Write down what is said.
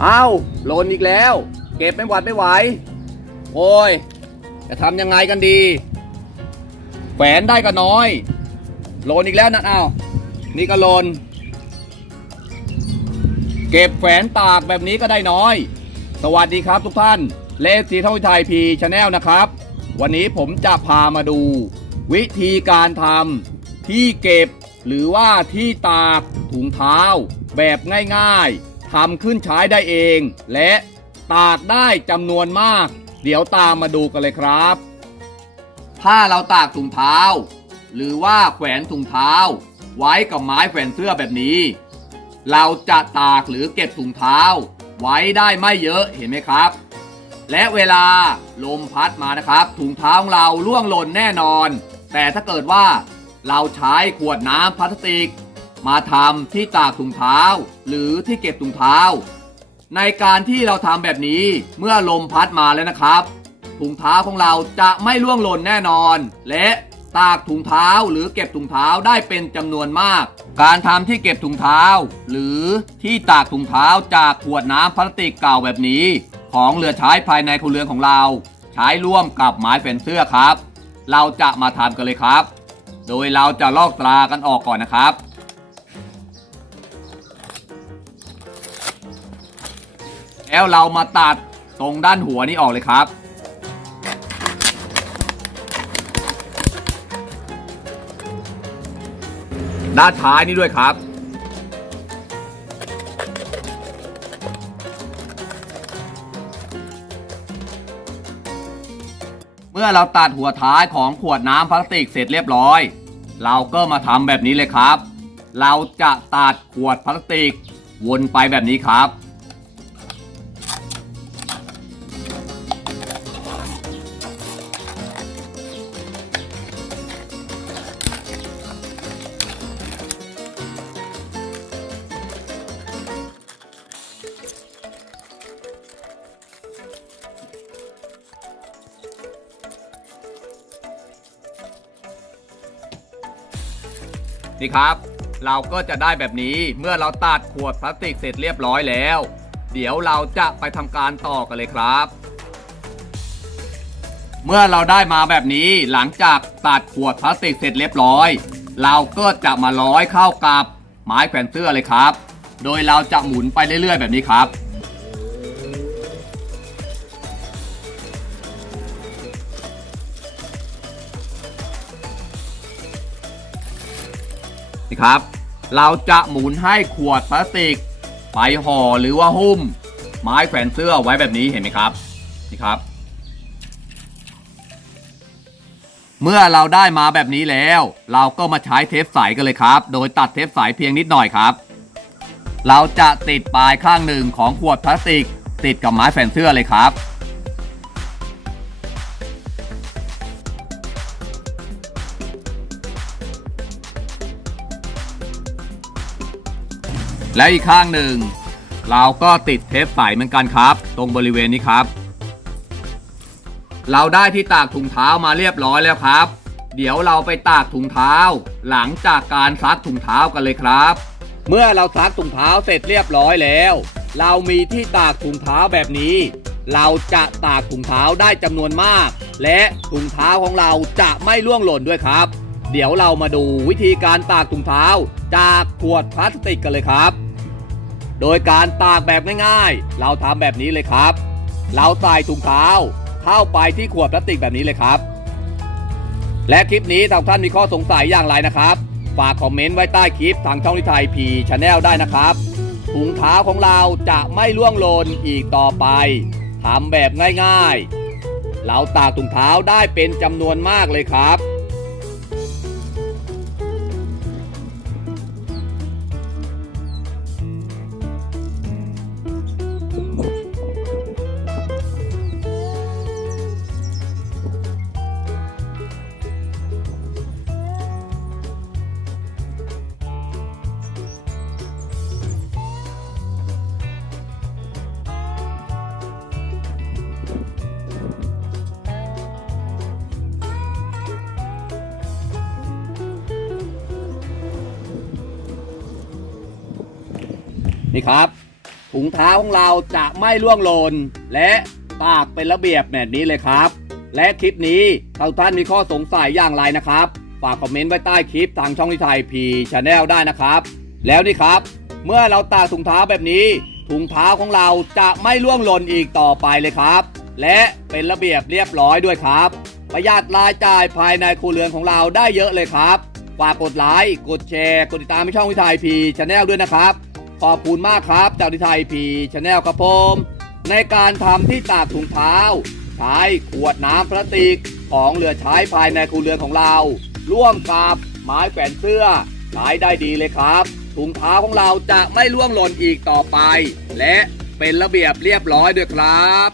เอาหล่นอีกแล้ว เก็บไม่หวัดไม่ไหว โอ้ย จะทำยังไงกันดีแขวนได้ก็น้อยหล่นอีกแล้วนะเอานี่ก็หล่นเก็บแขวนตากแบบนี้ก็ได้น้อย สวัสดีครับทุกท่าน เลสสีทวิไทยพีชาแนลนะครับ วันนี้ผมจะพามาดู วิธีการทำที่เก็บหรือว่าที่ตากถุงเท้าแบบง่ายๆ ทำขึ้นใช้ได้เอง และตากได้จำนวนมาก เดี๋ยวตามมาดูกันเลยครับ ถ้าเราตากถุงเท้า หรือว่าแขวนถุงเท้า ไว้กับไม้แขวนเสื้อแบบนี้ เราจะตากหรือเก็บถุงเท้า ไว้ได้ไม่เยอะเห็นไหมครับ และเวลาลมพัดมานะครับ ถุงเท้าของเราล่วงหล่นแน่นอน แต่ถ้าเกิดว่าเราใช้ขวดน้ำพลาสติก มาทำที่ตากถุงเท้า หรือที่เก็บถุงเท้า ในการที่เราทำแบบนี้เมื่อลมพัดมาแล้วนะครับ ถุงเท้าของเราจะไม่ล่วงหล่นแน่นอน และตากถุงเท้าหรือเก็บถุงเท้าได้เป็นจำนวนมาก การทำที่เก็บถุงเท้า หรือที่ตากถุงเท้าจากขวดน้ำพลาสติกเก่าแบบนี้ ของเหลือใช้ภายในครัวเรือนของเรา ใช้ร่วมกับไม้แผ่นเสื้อครับ เราจะมาทำกันเลยครับ โดยเราจะลอกตรากันออกก่อนนะครับ แล้วเรามาตัดตรงด้านหัวนี้ออกเลยครับ ด้านท้ายนี่ด้วยครับ เมื่อเราตัดหัวท้ายของขวดน้ำพลาสติกเสร็จเรียบร้อย เราก็มาทำแบบนี้เลยครับ เราจะตัดขวดพลาสติกวนไปแบบนี้ครับ นี่ครับ เราก็จะได้แบบนี้เมื่อเราตัดขวดพลาสติกเสร็จเรียบร้อยแล้ว เดี๋ยวเราจะไปทำการต่อกันเลยครับ เมื่อเราได้มาแบบนี้หลังจากตัดขวดพลาสติกเสร็จเรียบร้อย เราก็จะมาร้อยเข้ากับไม้แขวนเสื้อเลยครับ โดยเราจะหมุนไปเรื่อยๆ แบบนี้ครับ นี่ครับ เราจะหมุนให้ขวดพลาสติกไปห่อหรือว่าหุ้ม ไม้แขวนเสื้อไว้แบบนี้เห็นไหมครับนี่ครับ เมื่อเราได้มาแบบนี้แล้ว เราก็มาใช้เทปใสกันเลยครับ โดยตัดเทปใสเพียงนิดหน่อยครับ เราจะติดปลายข้างหนึ่งของขวดพลาสติก ติดกับไม้แขวนเสื้อเลยครับ แล้วอีกข้างหนึ่ง เราก็ติดเทปใสเหมือนกันครับ ตรงบริเวณนี้ครับ เราได้ที่ตากถุงเท้ามาเรียบร้อยแล้วครับ เดี๋ยวเราไปตากถุงเท้า หลังจากการซักถุงเท้ากันเลยครับ เมื่อเราซักถุงเท้าเสร็จเรียบร้อยแล้ว เรามีที่ตากถุงเท้าแบบนี้ เราจะตากถุงเท้าได้จำนวนมาก และถุงเท้าของเราจะไม่ร่วงหล่นด้วยครับเดี๋ยวเรามาดูวิธีการตากถุงเท้าจากขวดพลาสติกกันเลยครับ โดยการตากแบบง่ายๆ เราทำแบบนี้เลยครับ เราใส่ถุงเท้าเข้าไปที่ขวดพลาสติกแบบนี้เลยครับ และคลิปนี้ถ้าท่านมีข้อสงสัยอย่างไรนะครับ ฝากคอมเมนต์ไว้ใต้คลิปทางช่องนิทายพีชาแนลได้นะครับ ถุงเท้าของเราจะไม่ล่วงหล่นอีกต่อไปทำแบบง่ายๆ เราตากถุงเท้าได้เป็นจำนวนมากเลยครับ นี่ครับถุงเท้าของเราจะไม่ร่วงหล่นและตากเป็นระเบียบแบบนี้เลยครับ และคลิปนี้ถ้านท่านมีข้อสงสัยอย่างไรนะครับ ฝากคอมเมนต์ไว้ใต้คลิปทางช่องที่ไทยพีชาแนลได้นะครับ แล้วนี่ครับ เมื่อเราตากถุงเท้าแบบนี้ ถุงเท้าของเราจะไม่ร่วงหล่นอีกต่อไปเลยครับ และเป็นระเบียบเรียบร้อยด้วยครับ ประหยัดรายจ่ายภายในครัวเรือนของเราได้เยอะเลยครับฝากกดไลค์กดแชร์ กดติดตามช่องวิทยพีชาแนลด้วยนะครับ ขอบคุณมากครับจากวิทยพีชาแนลครับผม ในการทำที่ตากถุงเท้า ใช้ขวดน้ำพลาสติกของเหลือใช้ภายในครูเรือนของเรา ร่วมกับไม้แขวนเสื้อใช้ได้ดีเลยครับ ถุงเท้าของเราจะไม่ล่วงหล่นอีกต่อไป และเป็นระเบียบเรียบร้อยด้วยครับ